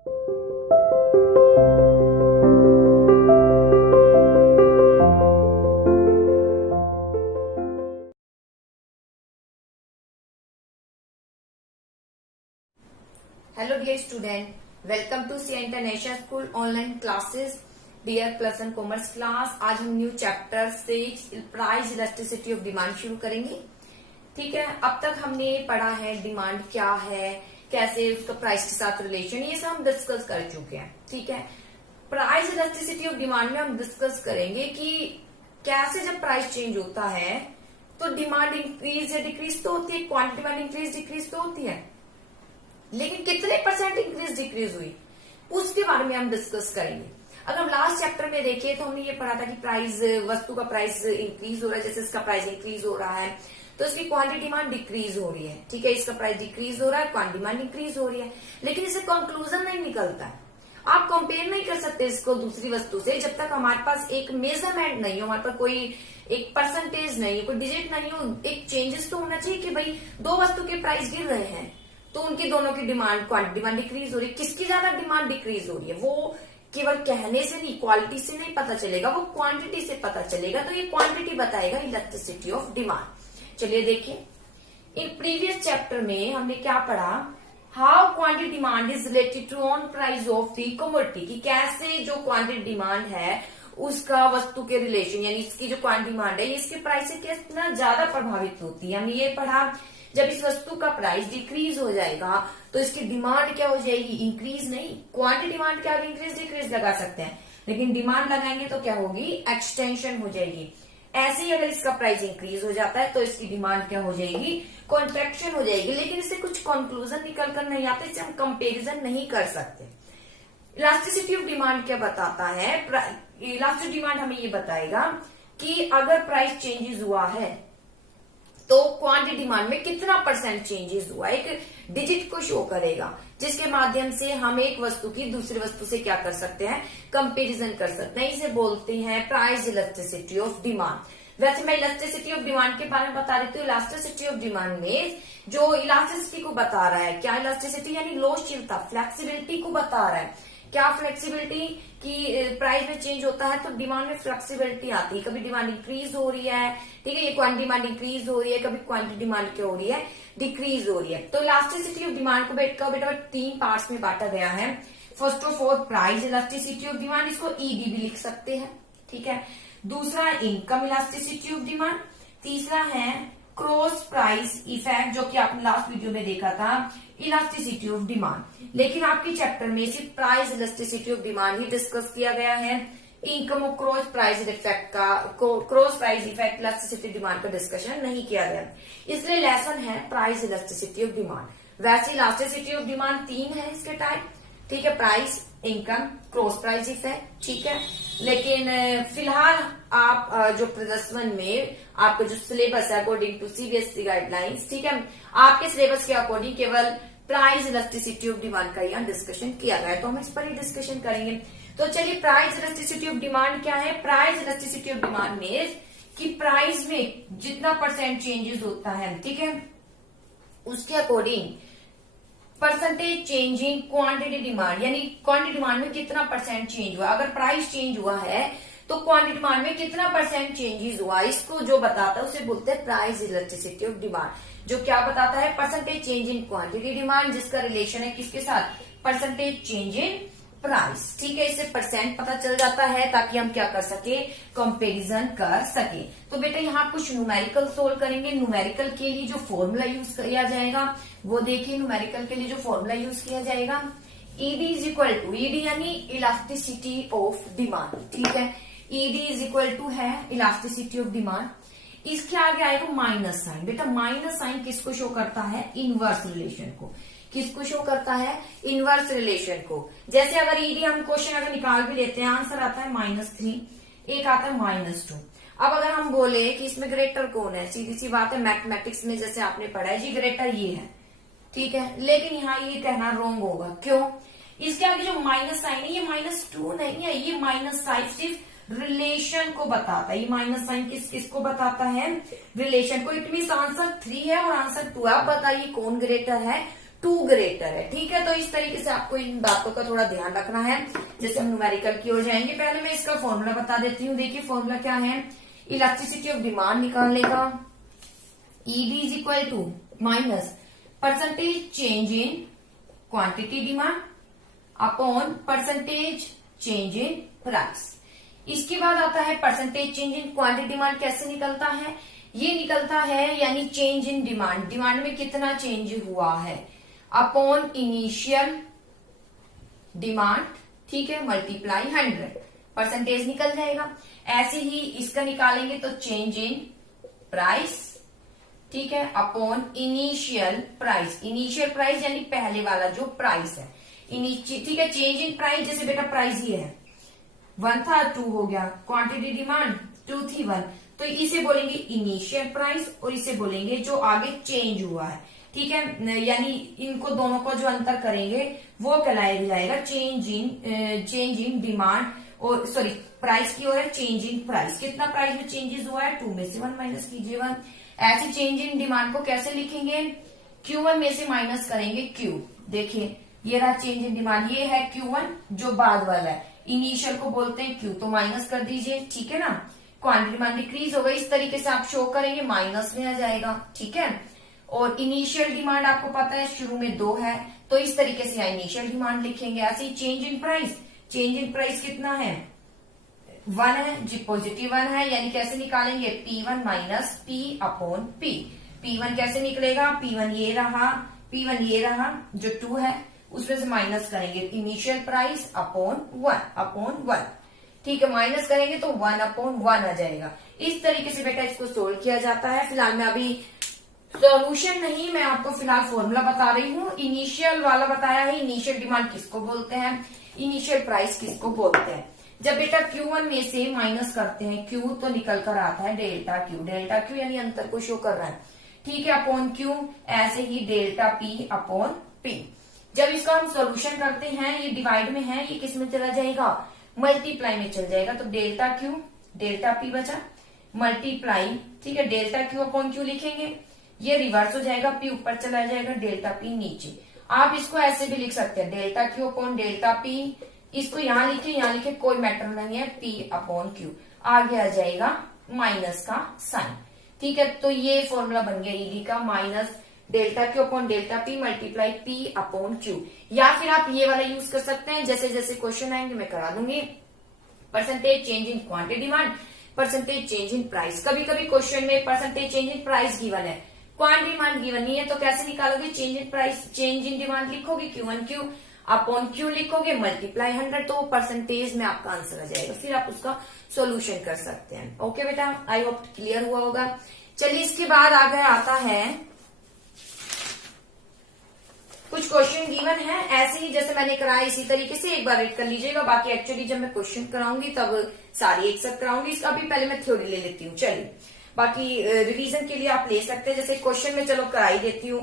Hello dear student, welcome to C international school online classes dear plus one commerce class. आज हम new chapter 6 price elasticity of demand शुरू करेंगे। ठीक है, अब तक हमने पढ़ा है डिमांड क्या है, कैसे उसका प्राइस के साथ रिलेशन, ये सब हम डिस्कस कर चुके हैं। ठीक है, प्राइस इलास्टिसिटी ऑफ डिमांड में हम डिस्कस करेंगे कि कैसे जब प्राइस चेंज होता है तो डिमांड इंक्रीज या डिक्रीज तो होती है, क्वांटिटी डिमांड इंक्रीज डिक्रीज तो होती है, लेकिन कितने परसेंट इंक्रीज डिक्रीज हुई उसके बारे में हम डिस्कस करेंगे। अगर हम लास्ट चैप्टर में देखें तो हमने ये पढ़ा था कि प्राइस, वस्तु का प्राइस इंक्रीज हो रहा है, जैसे इसका प्राइस इंक्रीज हो रहा है तो इसकी क्वांटिटी डिमांड डिक्रीज हो रही है। ठीक है, इसका प्राइस डिक्रीज हो रहा है, क्वांटिटी डिमांड इंक्रीज हो रही है, लेकिन इससे कंक्लूजन नहीं निकलता है। आप कंपेयर नहीं कर सकते इसको दूसरी वस्तु से जब तक हमारे पास एक मेजरमेंट नहीं हो, हमारे पास कोई एक परसेंटेज नहीं हो, कोई डिजिट नहीं हो, एक चेंजेस तो होना चाहिए कि भाई दो वस्तु के प्राइस गिर रहे हैं तो उनकी दोनों की डिमांड, क्वांटिटी डिमांड डिक्रीज हो रही है, किसकी ज्यादा डिमांड डिक्रीज हो रही है वो केवल कहने से नहीं, क्वालिटी से नहीं पता चलेगा, वो क्वांटिटी से पता चलेगा। तो ये क्वांटिटी बताएगा इलास्टिसिटी ऑफ डिमांड। चलिए देखिए, इन प्रीवियस चैप्टर में हमने क्या पढ़ा, how quantity demand is related to on price of the commodity, कि कैसे जो क्वांटिटी डिमांड है उसका वस्तु के रिलेशन, यानी इसकी जो क्वांटिटी डिमांड है ये इसके प्राइस से कितना ज्यादा प्रभावित होती है। हमने ये पढ़ा जब इस वस्तु का प्राइस डिक्रीज हो जाएगा तो इसकी डिमांड क्या हो जाएगी, इंक्रीज नहीं। क्वांटिटी डिमांड क्या इंक्रीज डिक्रीज लगा सकते हैं, लेकिन डिमांड लगाएंगे तो क्या होगी, एक्सटेंशन हो जाएगी। ऐसे ही अगर इसका प्राइस इंक्रीज हो जाता है तो इसकी डिमांड क्या हो जाएगी, कॉन्ट्रैक्शन हो जाएगी। लेकिन इससे कुछ कंक्लूजन निकल कर नहीं आता, इससे हम कंपेरिजन नहीं कर सकते। इलास्टिसिटी ऑफ डिमांड क्या बताता है, इलास्टिक डिमांड हमें ये बताएगा कि अगर प्राइस चेंजेस हुआ है तो क्वांटिटी डिमांड में कितना परसेंट चेंजेस हुआ, एक डिजिट को शो करेगा, जिसके माध्यम से हम एक वस्तु की दूसरी वस्तु से क्या कर सकते हैं, कंपैरिजन कर सकते हैं। इसे बोलते हैं प्राइस इलास्टिसिटी ऑफ डिमांड। वैसे मैं इलास्टिसिटी ऑफ डिमांड के बारे में बता रही थी। इलास्टिसिटी ऑफ डिमांड में जो इलास्टिसिटी को बता रहा है, क्या इलास्टिसिटी यानी लोचशीलता, फ्लेक्सिबिलिटी को बता रहा है। क्या फ्लेक्सिबिलिटी की प्राइस में चेंज होता है तो डिमांड में फ्लेक्सिबिलिटी आती है, कभी डिमांड इंक्रीज हो रही है, ठीक है, ये क्वांटिटी डिमांड इंक्रीज हो रही है, कभी क्वांटिटी डिमांड क्या हो रही है, डिक्रीज हो रही है। तो इलास्टिसिटी ऑफ डिमांड को बेटा तीन पार्ट्स में बांटा गया है। First of all price elasticity of demand, इसको ईडी भी लिख सकते हैं। ठीक है, दूसरा इनकम इलास्टिसिटी ऑफ डिमांड, तीसरा है क्रॉस प्राइस इफेक्ट, जो कि आपने लास्ट वीडियो में देखा था, इलास्टिसिटी ऑफ डिमांड। लेकिन आपके चैप्टर में सिर्फ price elasticity of demand he discuss किया गया है। इनकम और क्रॉस प्राइस इफेक्ट का, cross price effect elasticity demand का डिस्कशन नहीं किया गया, इसलिए लेसन है प्राइस इलास्टिसिटी ऑफ डिमांड। वैसे इलास्टिसिटी ऑफ डिमांड तीन है इसके टाइप, ठीक है, price, income, cross price effect. ठीक है, लेकिन फिलहाल आप जो प्लस वन में आपका जो सिलेबस है अकॉर्डिंग टू सीबीएसई गाइडलाइंस, ठीक है, आपके सिलेबस के अकॉर्डिंग केवल प्राइस इलास्टिसिटी ऑफ डिमांड का यहाँ डिस्कशन किया गया है, तो हम इस पर ही डिस्कशन करेंगे। तो चलिए, प्राइस इलास्टिसिटी ऑफ डिमांड क्या है। प्राइस इलास्टिसिटी ऑफ डिमांड में कि प्राइस में जितना परसेंट चेंजेस होता है, ठीक है, उसके according percentage change in quantity demand, यानी क्वांटिटी डिमांड में कितना परसेंट चेंज हुआ। अगर प्राइस चेंज हुआ है तो क्वांटिटी डिमांड में कितना परसेंट चेंजेस हुआ, इसको जो बताता है उसे बोलते हैं प्राइस इलास्टिसिटी ऑफ डिमांड। जो क्या बताता है, percentage change in quantity demand, जिसका रिलेशन है किसके साथ, परसेंटेज चेंज इन प्राइस। ठीक है, इससे परसेंट पता चल जाता है ताकि हम क्या कर सके, कंपैरिजन कर सके। तो बेटा यहाँ कुछ न्यूमेरिकल सोल्व करेंगे। न्यूमेरिकल के लिए जो फॉर्मूला यूज किया जाएगा वो देखिए, न्यूमेरिकल के लिए जो फॉर्मूला यूज किया जाएगा, ED is equal to, ED यानी इलास्टिसिटी ऑफ डिमांड। ठीक है, ईडी इज इक्वल टू है इलास्टिसिटी ऑफ डिमांड, इसके आगे आएगा माइनस साइन। बेटा माइनस साइन किसको शो करता है, इनवर्स रिलेशन को। किसको शो करता है, इनवर्स रिलेशन को। जैसे अगर ईडी हम क्वेश्चन अगर निकाल भी लेते हैं, आंसर आता है -3, एक आता है -2। अब अगर हम बोले कि इसमें ग्रेटर कौन है, सीधी सी बात है, मैथमेटिक्स में जैसे आपने पढ़ा है जी ग्रेटर ये है, ठीक है, लेकिन यहाँ ये कहना रॉन्ग होगा। क्यों, इसके आगे जो माइनस साइन है ये -2 नहीं है, ये माइनस साइन सिर्फ रिलेशन को बताता है। ये माइनस साइन किसको बताता है, रिलेशन को। इट मीन आंसर 3 है और आंसर 2 है। आप बताइए कौन ग्रेटर है, टू ग्रेटर है। ठीक है, तो इस तरीके से आपको इन बातों का थोड़ा ध्यान रखना है। जैसे हम न्यूमेरिकल की ओर जाएंगे, पहले मैं इसका फॉर्मूला बता देती हूँ। देखिए फॉर्मूला क्या है, इलास्टिसिटी ऑफ डिमांड निकालने का, ED is equal to minus percentage change in quantity demand upon percentage change in price. इसके बाद आता है percentage change in quantity demand. कैसे निकलता है, ये निकलता है यानी चेंज इन डिमांड, डिमांड में कितना चेंज हुआ है, अपॉन इनिशियल डिमांड, ठीक है, मल्टीप्लाई 100, परसेंटेज निकल जाएगा। ऐसे ही इसका निकालेंगे तो चेंज इन प्राइस, ठीक है, upon initial price. Initial price यानी पहले वाला जो प्राइस है, ठीक है, चेंज इन प्राइस, जैसे बेटा प्राइस ही है 1 था 2 हो गया, क्वांटिटी डिमांड 2 थी 1, तो इसे बोलेंगे इनिशियल प्राइस और इसे बोलेंगे जो आगे चेंज हुआ है। ठीक है, यानी इनको दोनों को जो अंतर करेंगे वो कहलाया जाएगा चेंज इन डिमांड, और सॉरी प्राइस की ओर है चेंज इन प्राइस। कितना प्राइस में चेंजेस हुआ है, 2 में से 1 माइनस कीजिए 1। ऐसे चेंज इन डिमांड को कैसे लिखेंगे, Q1 में से माइनस करेंगे Q। देखिए ये रहा चेंज इन डिमांड, ये है Q1 जो बाद वाला है, इनिशियल को बोलते हैं Q, तो माइनस कर दीजिए, ठीक है ना। क्वांटिटी डिमांड डिक्रीज हो गई, इस तरीके से आप शो करेंगे, माइनस में आ जाएगा, ठीक है। और इनिशियल डिमांड आपको पता है शुरू में 2 है, तो इस तरीके से इनिशियल डिमांड लिखेंगे। ऐसे ही change in price, change in price कितना है, 1 है जी, पॉजिटिव 1 है, यानी कैसे निकालेंगे, P1 minus P upon P। P1 कैसे निकलेगा, P1 ये रहा, P1 ये रहा, जो 2 है उसमें से माइनस करेंगे इनिशियल प्राइस अपॉन 1, ठीक है, माइनस करेंगे तो 1 अपॉन 1 आ जाएगा। इस तरीके से बेटा इसको सोल्व किया जाता है। फिलहाल मैं अभी सॉल्यूशन नहीं, मैं आपको फिलहाल फॉर्मूला बता रही हूँ। इनिशियल वाला बताया है, इनिशियल डिमांड किसको बोलते हैं, इनिशियल प्राइस किसको बोलते हैं। जब बेटा Q1 में से माइनस करते हैं Q, तो निकल कर आता है डेल्टा Q। डेल्टा Q यानी अंतर को शो कर रहा है, ठीक है, अपॉन Q। ऐसे ही डेल्टा P अपॉन P। जब इसका हम सॉल्यूशन करते हैं, ये डिवाइड में है, ये किस में चला जाएगा, मल्टीप्लाई में चल जाएगा, तो डेल्टा Q डेल्टा P बचा, मल्टीप्लाई, ठीक है, डेल्टा Q अपॉन Q लिखेंगे, ये रिवर्स हो जाएगा, P ऊपर चला जाएगा, डेल्टा P नीचे। आप इसको ऐसे भी लिख सकते हैं, delta Q upon delta P, इसको यहाँ लिखे यहाँ लिखे कोई मैटर नहीं है, P अपॉन Q, आगे आ जाएगा माइनस का साइन, ठीक है। तो ये फॉर्मूला बन गया ईडी का, minus delta Q upon delta P multiply P upon Q। या फिर आप ये वाला यूज कर सकते हैं, जैसे जैसे क्वेश्चन आएंगे मैं करा दूंगी, percentage change in quantity demand, percentage change in price. कभी कभी क्वेश्चन में percentage change in price given है, क्वांटिटी डिमांड गिवन नहीं है, तो कैसे निकालोगे, change in price, change in demand लिखोगे, Q1 Q अपॉन Q लिखोगे, मल्टीप्लाई 100, तो परसेंटेज में आपका आंसर आ जाएगा, फिर आप उसका सॉल्यूशन कर सकते हैं। ओके बेटा, आई होप क्लियर हुआ होगा। चलिए इसके बाद आगे आता है, कुछ क्वेश्चन गिवन है ऐसे ही जैसे मैंने कराया, इसी तरीके से एक बार रीड कर लीजिएगा। बाकी एक्चुअली जब मैं क्वेश्चन कराऊंगी तब सारी एक साथ कराऊंगी, इसका भी पहले मैं थ्योरी ले लेती हूँ। चलिए बाकी रिवीजन के लिए आप ले सकते हैं, जैसे क्वेश्चन में चलो करा ही देती हूँ।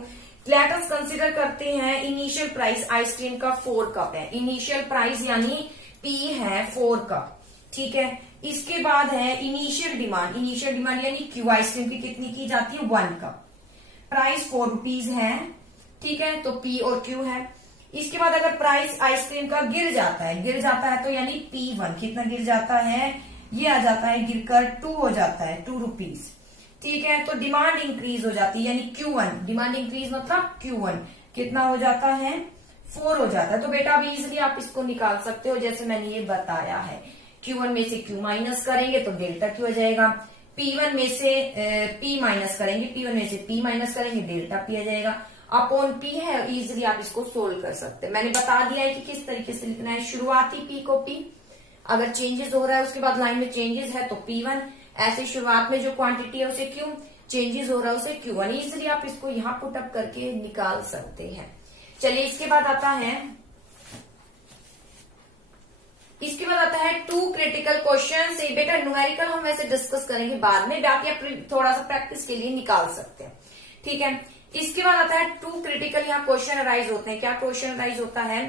लेट अस कंसीडर करते हैं इनिशियल प्राइस आइसक्रीम का 4 कप है, इनिशियल प्राइस यानी P है 4 कप, ठीक है। इसके बाद है इनिशियल डिमांड, इनिशियल डिमांड यानी Q आइसक्रीम की कितनी की जाती है, 1 कप, प्राइस 4 रुपीज है, ठीक है, तो P और Q है। इसके बाद अगर प्राइस आइसक्रीम का गिर जाता है तो यानी P1 कितना गिर जाता है, ये आ जाता है गिरकर 2 हो जाता है, 2 रुपीज, ठीक है। तो डिमांड इंक्रीज हो जाती है, यानी Q1, डिमांड इंक्रीज मतलब Q1 कितना हो जाता है, 4 हो जाता है। तो बेटा अभी इजिली आप इसको निकाल सकते हो, जैसे मैंने ये बताया है। Q1 में से Q माइनस करेंगे तो डेल्टा Q हो जाएगा, P1 में से P माइनस करेंगे, P1 में से P माइनस करेंगे, डेल्टा P आ जाएगा, अपॉन P है, इजिली आप इसको सोल्व कर सकते हैं। मैंने बता दिया है कि किस तरीके से लिखना है, शुरुआती P को P, अगर चेंजेस हो रहा है उसके बाद लाइन में चेंजेस है तो P1, ऐसे शुरुआत में जो क्वांटिटी है उसे Q, चेंजेस हो रहा है उसे Q1, इजिली आप इसको यहाँ पुट अप करके निकाल सकते हैं। चलिए इसके बाद आता है 2 क्रिटिकल क्वेश्चन से। बेटा न्यूमेरिकल हम वैसे डिस्कस करेंगे बाद में, बाकी आप थोड़ा सा प्रैक्टिस के लिए निकाल सकते हैं, ठीक है। इसके बाद आता है 2 क्रिटिकल, यहाँ क्वेश्चन अराइज होते हैं। क्या क्वेश्चन अराइज होता है,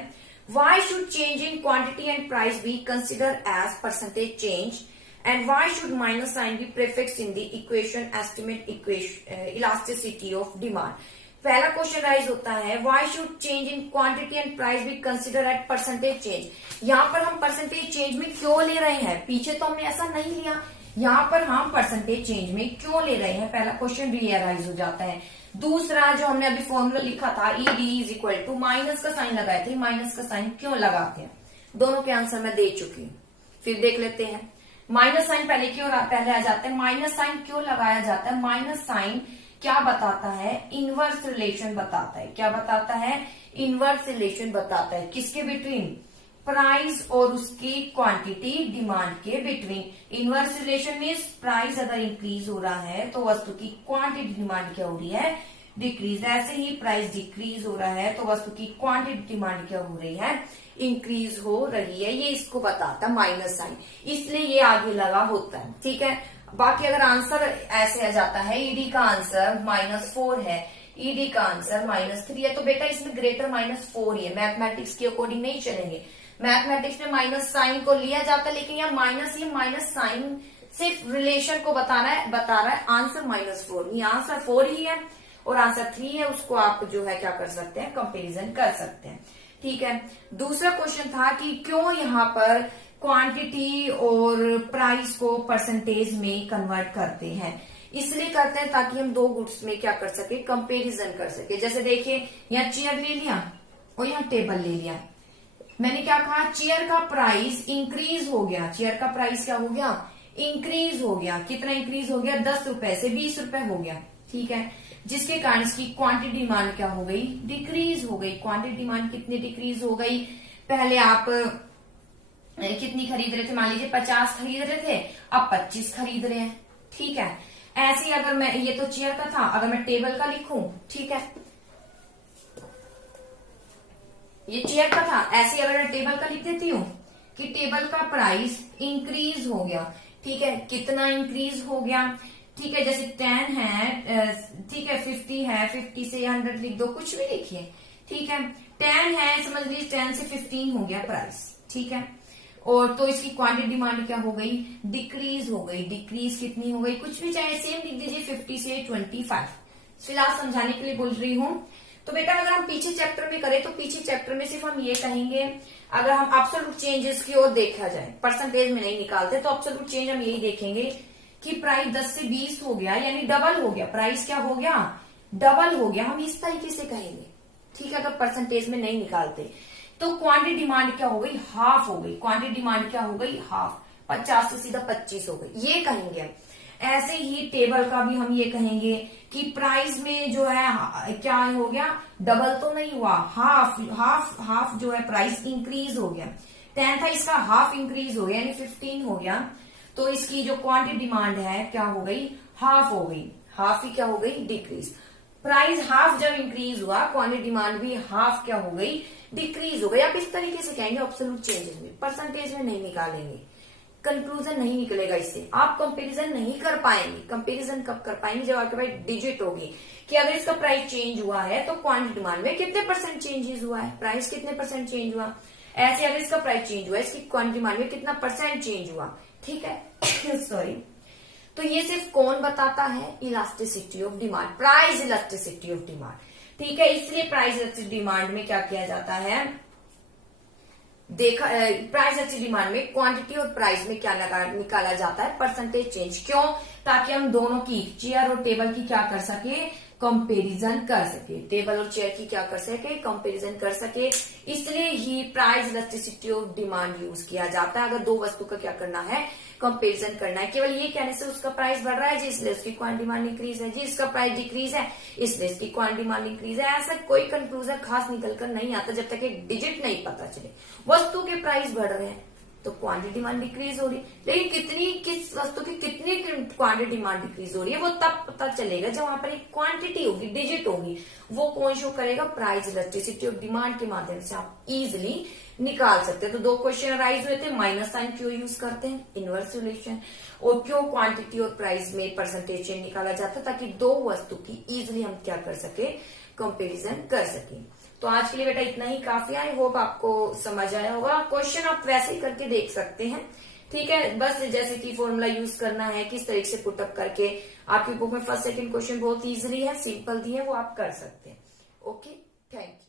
why should change in quantity and price be consider as percentage change and why should minus sign be prefixed in the equation estimate equation elasticity of demand। पहला question rise होता है, why should change in quantity and price be consider at percentage change. यहाँ पर हम percentage change में क्यों ले रहे हैं, पीछे तो हमने ऐसा नहीं लिया, यहाँ पर हम परसेंटेज चेंज में क्यों ले रहे हैं, पहला क्वेश्चन रियलाइज हो जाता है। दूसरा जो हमने अभी फॉर्मूला लिखा था ED is equal to minus का साइन लगाए थे, माइनस का साइन क्यों लगाते हैं, दोनों के आंसर मैं दे चुकी हूँ। फिर देख लेते हैं माइनस साइन पहले आ जाता है, माइनस साइन क्यों लगाया जाता है, माइनस साइन क्या बताता है, इनवर्स रिलेशन बताता है। क्या बताता है, इनवर्स रिलेशन बताता है, किसके बिटवीन, प्राइस और उसकी क्वांटिटी डिमांड के between. Inverse relation means price अगर इंक्रीज हो रहा है तो वस्तु की क्वांटिटी डिमांड क्या हो रही है, डिक्रीज। ऐसे ही प्राइस डिक्रीज हो रहा है तो वस्तु की क्वांटिटी डिमांड क्या हो रही है, इंक्रीज हो रही है। ये इसको बताता है माइनस साइन, इसलिए ये आगे लगा होता है। ठीक है, बाकी अगर आंसर ऐसे आ जाता है ईडी का आंसर -4 है, ईडी का आंसर -3 है, तो बेटा इसमें ग्रेटर -4 ही है। मैथमेटिक्स के अकॉर्डिंग नहीं चलेंगे, मैथमेटिक्स में माइनस साइन को लिया जाता है, लेकिन यहाँ माइनस साइन सिर्फ रिलेशन को बता रहा है आंसर -4, ये आंसर 4 ही है और आंसर 3 है, उसको आप जो है क्या कर सकते हैं, कंपेरिजन कर सकते हैं। ठीक है, दूसरा क्वेश्चन था कि क्यों यहाँ पर क्वांटिटी और प्राइस को परसेंटेज में कन्वर्ट करते हैं। इसलिए करते हैं ताकि हम दो गुड्स में क्या कर सके, कंपैरिजन कर सके। जैसे देखिए यहाँ चेयर ले लिया और यहाँ टेबल ले लिया, मैंने क्या कहा, चेयर का प्राइस इंक्रीज हो गया, चेयर का प्राइस क्या हो गया, इंक्रीज हो गया। कितना इंक्रीज हो गया, 10 रुपए से 20 रुपए हो गया। ठीक है, जिसके कारण इसकी क्वांटिटी डिमांड क्या हो गई, डिक्रीज हो गई। क्वांटिटी डिमांड कितनी डिक्रीज हो गई, पहले आप कितनी खरीद रहे थे, मान लीजिए 50 खरीद रहे थे, अब 25 खरीद रहे हैं। ठीक है, ऐसे ही अगर मैं, ये तो चेयर का था, अगर मैं टेबल का लिखूं, ठीक है, ये चेयर का था, ऐसे अगर मैं टेबल का लिख देती हूँ कि टेबल का प्राइस इंक्रीज हो गया। ठीक है, कितना इंक्रीज हो गया, ठीक है, जैसे 10 है, ठीक है, 50 है, 50 से 100 लिख दो, कुछ भी लिखिए। ठीक है, 10 है, समझ लीजिए 10 से 15 हो गया प्राइस। ठीक है, और तो इसकी क्वांटिटी डिमांड क्या हो गई, डिक्रीज हो गई। डिक्रीज कितनी हो गई, कुछ भी चाहे सेम लिख दीजिए, 50 से 25। फिलहाल समझाने के लिए बोल रही हूँ। तो बेटा अगर हम पीछे चैप्टर में करें तो पीछे चैप्टर में सिर्फ हम ये कहेंगे, अगर हम एब्सोल्यूट चेंजेस की ओर देखा जाए, परसेंटेज में नहीं निकालते, तो एब्सोल्यूट चेंज हम यही देखेंगे कि प्राइस 10 से 20 हो गया, यानी डबल हो गया, प्राइस क्या हो गया, डबल हो गया, हम इस तरीके से कहेंगे। ठीक है, अगर परसेंटेज में नहीं निकालते तो क्वांटिटी डिमांड क्या हो गई, हाफ हो गई। क्वांटिटी डिमांड क्या हो गई, हाफ, 50 से सीधा 25 हो गई, ये कहेंगे। ऐसे ही टेबल का भी हम ये कहेंगे कि प्राइस में जो है क्या हो गया, डबल तो नहीं हुआ, हाफ जो है प्राइस इंक्रीज हो गया। 10 था, इसका हाफ इंक्रीज हो गया, यानी 15 हो गया, तो इसकी जो क्वांटिटी डिमांड है क्या हो गई, हाफ हो गई। हाफ ही क्या हो गई, डिक्रीज। प्राइस हाफ जब इंक्रीज हुआ, क्वांटिटी डिमांड भी हाफ क्या हो गई, डिक्रीज हो गई। आप इस तरीके से कहेंगे एब्सोल्यूट चेंजेस में, परसेंटेज में नहीं निकालेंगे, कंक्लूजन नहीं निकलेगा इससे, आप कंपैरिजन नहीं कर पाएंगे। कंपैरिजन कब कर पाएंगे, जब आपके पास डिजिट होगी कि अगर इसका प्राइस चेंज हुआ है तो क्वांटिटी डिमांड में कितने % चेंजेस हुआ है, प्राइस कितने % चेंज हुआ। ऐसे अगर इसका प्राइस चेंज हुआ है, इसकी क्वांटिटी डिमांड में कितना % चेंज हुआ। ठीक है सॉरी, तो ये सिर्फ कौन बताता है, elasticity of demand, price elasticity of demand. ठीक है, इसलिए प्राइस इलास्टिसिटी डिमांड में क्या किया जाता है, देखा, प्राइस इलास्टिसिटी डिमांड में क्वांटिटी और प्राइस में क्या निकाला जाता है, परसेंटेज चेंज। क्यों, ताकि हम दोनों की, चेयर और टेबल की क्या कर सके, कंपैरिजन कर सके, टेबल और चेयर की क्या कर सके, कंपैरिजन कर सके। इसलिए ही price elasticity of demand use किया जाता है। अगर दो वस्तु का क्या करना है, कंपैरिजन करना है। केवल ये कहने से उसका प्राइस बढ़ रहा है जी, इसलिए उसकी क्वांटिटी डिमांड इंक्रीज है, जी इसका प्राइस डिक्रीज है इसलिए इसकी क्वांटिटी डिमांड इंक्रीज है, ऐसा कोई कंक्लूजन खास निकल कर नहीं आता जब तक एक डिजिट नहीं पता चले। वस्तु के प्राइस बढ़ रहे हैं तो क्वांटिटी डिमांड डिक्रीज हो रही है, लेकिन कितनी, किस वस्तु की कितनी क्वांटिटी डिमांड डिक्रीज हो रही है वो तब पता चलेगा जब वहां पर एक क्वांटिटी होगी, डिजिट होगी। वो कौन शो करेगा, प्राइस इलास्टिसिटी ऑफ डिमांड के माध्यम से आप इजिली निकाल सकते हैं। तो दो क्वेश्चन राइज हुए थे, माइनस साइन क्यों यूज करते हैं, इनवर्स रिलेशन, और क्यों क्वांटिटी और प्राइस में परसेंटेज चेंज निकाला जाता है, ताकि दो वस्तु की इजिली हम क्या कर सके, कंपेरिजन कर सके। तो आज के लिए बेटा इतना ही काफी है। आई होप आपको समझ आया होगा। क्वेश्चन आप वैसे ही करके देख सकते हैं, ठीक है, बस जैसे कि फॉर्मूला यूज करना है, किस तरीके से पुटअप करके आपकी बुक में फर्स्ट सेकंड क्वेश्चन बहुत इजीली है, सिंपल दी है, वो आप कर सकते हैं। Okay, thank you.